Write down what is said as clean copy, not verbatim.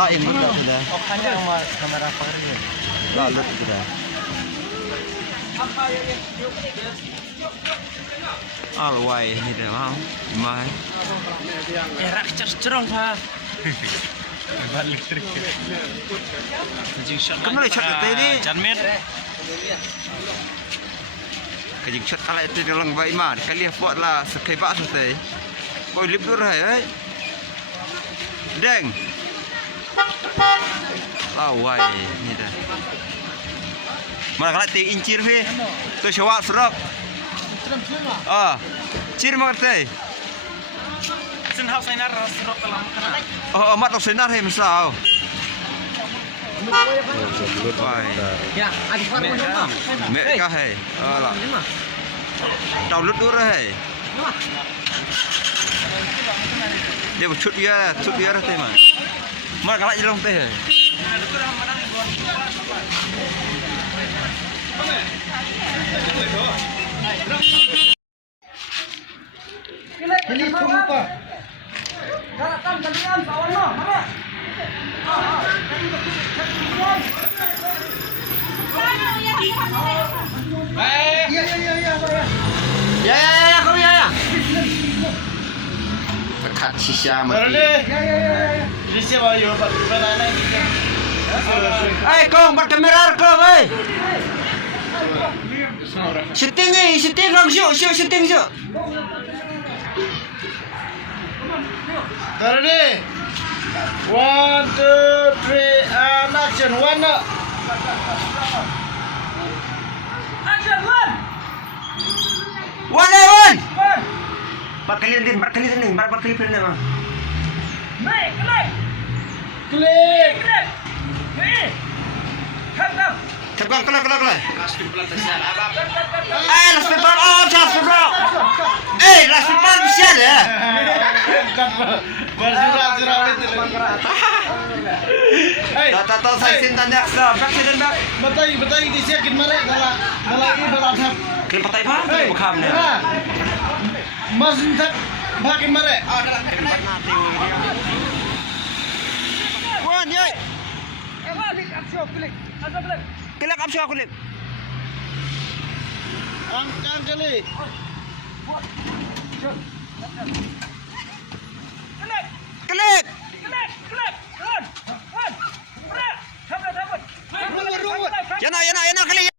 Lah ini sudah. Oh, panjang sama kamera pagarnya. Lalu sudah. Alway ini dah mau. Mai. Rak cerong ha. Balik trik. Kamu lihat shot ini. Janmet. Kajik shot ala itu dalam bayi mah. Kali buatlah sekebak saja. Kau libur hai. Deng. Lawai ni dah. Mana kalau ti incir he. Tu syawak serap. Ah. Cir mengerti. Sen haus ainar serok dalam kana. Oh, mat nak senar he misal. Ya, adik mana mana? Mek kah he. Alah. Download dur he. Dia cut dia teh mah. Mana kalau jelong teh. Pilih lupa. Gerakan kalian kawan lo, mana? Ya, kau ya. Dekat sisa mati. Ini siapa yo banana ini? Kong, buat kamera kong, Shooting kong, shooting. Ready? 1, 2, 3, and action. One up. One. Empat kali sini, mah. Klik. Cepat, kelak. Last people off, last people bisa ya. Bersirah itu. Tahu saya cinta dia, back sini back. Betai disiakin mereka dalam ini berlatih. Kelip patai apa? Bukan ya. Mas tak bakin mereka. Wan, yai. Kelak apa sih aku lihat? Angkat kali. Kelip. Yana kali